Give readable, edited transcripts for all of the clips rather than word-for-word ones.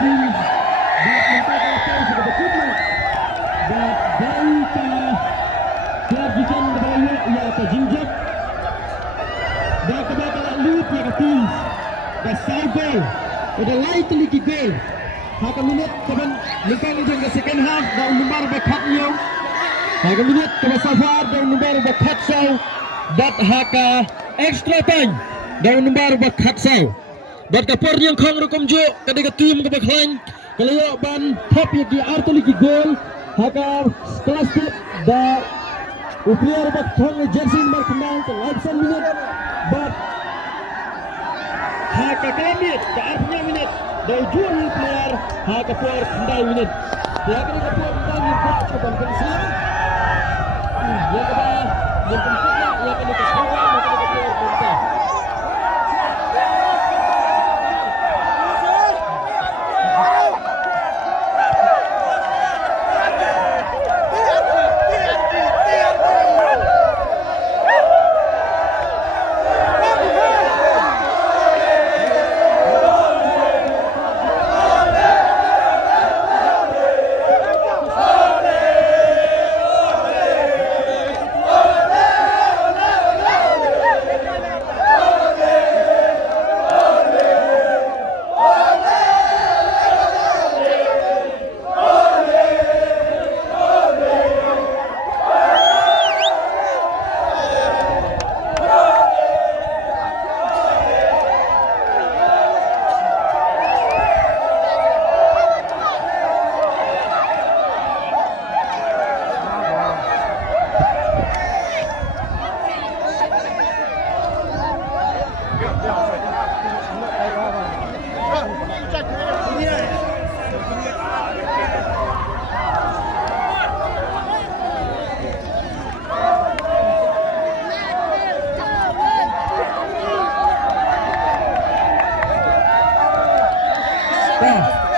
teams that mencapai stage berikutnya. Dan dari kelanjutan kembali ia akan jinjak. Dan kebakaran loop ia teams. Dan side goal. Ada light lagi goal. Haka minit kaban lingkang ujung ke second half dan number berkat nyo. Haka minit kaban safar dan number berkat saw. Dat haka extra time dan number berkat saw. Dat kapor yang kong rukum jo ketika tim ke baklan kalau ban top di arto lagi goal haka kelas da upiar bakong jersey number kenal ke lifesan minit but haka kamit ke artnya minit dan jual player haka player kendai minit ya kena kapor kendai minit ke bangkang silam ya kena yang pentingnya ya kena kapor bangkang.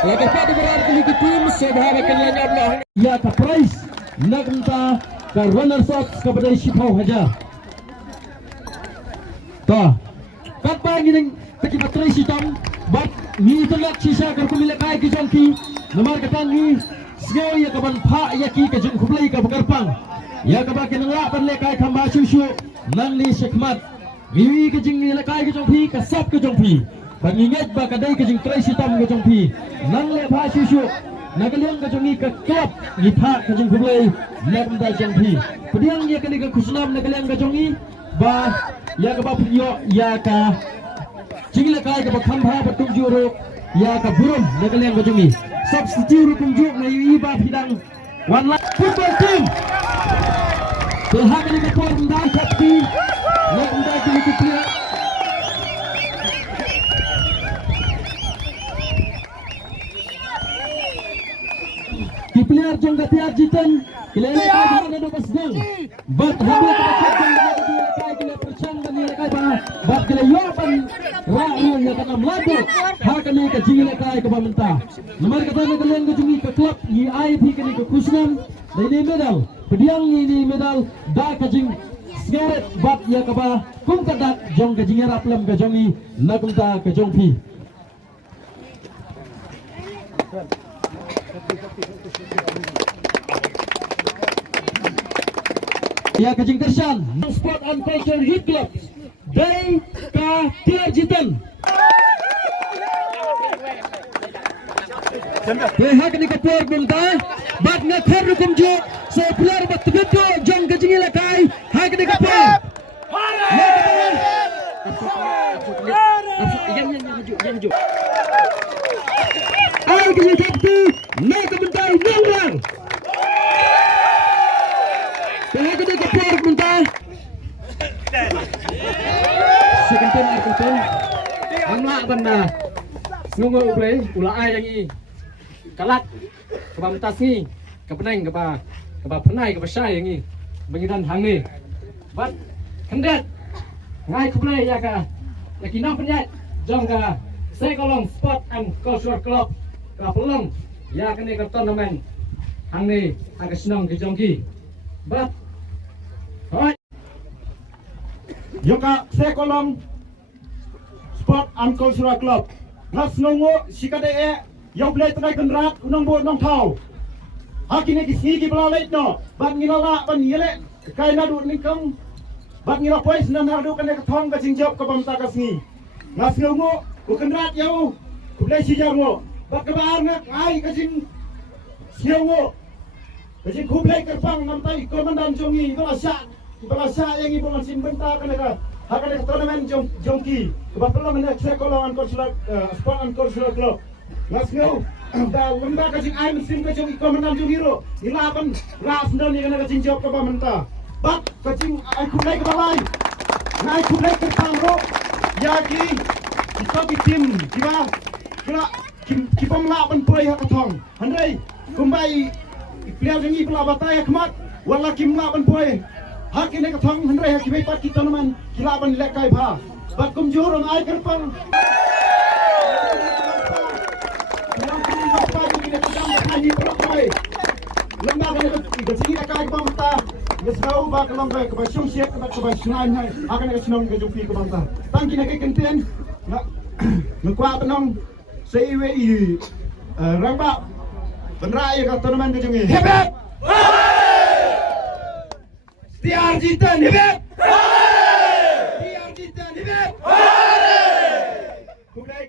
Lepas itu berarti lagi tim sebahagian lainnya Allah ya ke prize nak minta ke runners up kepada Shipau Haja. Toh, kata ini kita terisi tam, but ni terlihat sisa kerkumilah kai kijongki, nomor kata ni semua ya kapan pak ya ki kejong kublai ke Bukarpang, ya kapan kenal pan lekai kambah susu nang ni sekmat, biwi kejong ni lekai kijongki kasap kijongki. Mengingat bakadai kejeng terisi tam kejong pi nang le pha susu nagaliang kejong ni ke klub ni pha kejeng kublai nak mendai kejong pi pediang ya kini ke kusnam nagaliang kejong ni ba ya ke baprio ya ka jingla kai ke khambha batung juro ya ka burum nagaliang kejong ni substitute kunjuk na iba pidang one line football team tehak ni ke por mendai kapti nak mendai kini ke player player jong gatiar jitan kila ni kai ada pas gang bat habis kai kila percang dan ni kai bat kila yopan ra'u ya kana mlado hak ni ke jingile kai ke bamenta nomor kata ni kalian ke jungi ke klub ni IP kini ke kusnam dan ini medal pediang ni medal da ke jing sgaret bat ya ke ba kum kadak jong ke jingar aplam ke jongi nakumta ke jongpi ya kejing tersan sport and culture hit club dari ka Tiarjitan hak ni kapur bunta bat na khar rukum jo so player bat video jong kejing ilakai hak ni kapur yang ay kejing kaptu na kebentai nanglang Tengah kita kapur muntah. Sekentin aku tu. Anak benda. Nunggu boleh ulai yang ini. Kalat. Kebab mentas ni. Kepenang kebab penai kebab syai yang ini. Bengidan hang ni. Bat kendat. Ngai ku boleh ya ka. Lagi nak penyat. Jom ka. Saya kolong sport and culture club. Ka pelong. Ya kini ke tournament. Hang ni agak senang ke jongki. But right yoka sekolom sport and cultural club nas nongo sikade yang boleh tenai kenrat unang bo nong tau hakine kisi ki belalait no bat ngilala ban yele kai nadu nikam bat ngila pois nan nadu kan ka thong ka jingjop ka bam ta ka sni nas ngo ko kenrat yau boleh si jango bat ka bar ngak ai ka jing siau ngo ka jing ku boleh kerpang nam tai komandan jongi balasa yang ibu ngasih bentar kan ka hakan ka tournament jongki kebetulan mana sekolah konsulat sport konsulat club nas ngo da lembah ka jing ai mesin ka jongi komandan jongiro ilaban ras ndan ni kana ka jing job ka ba menta bat ka jing ai ku boleh ka balai nai ku boleh kerpang ro ya ki kita di tim kiba kira kita melawan poi hak thong handai kumbai player jongi pula batai khmat wala kim melawan poi hak ini ka thong handai hak kibai pat kita naman kilaban lekai bha bat kum jurong ai kerpang yang kini apa ini kita hanya poi lemah kan kita sini lekai bha mata Yesau ba kelam ba ke syung siap ke ba sungai hai akan ke sinong ke jupi ke bangsa tangki nak kenten nak ngkwa penong CIW ramba penrai ka tournament ke jungi hebat tiar jitan hebat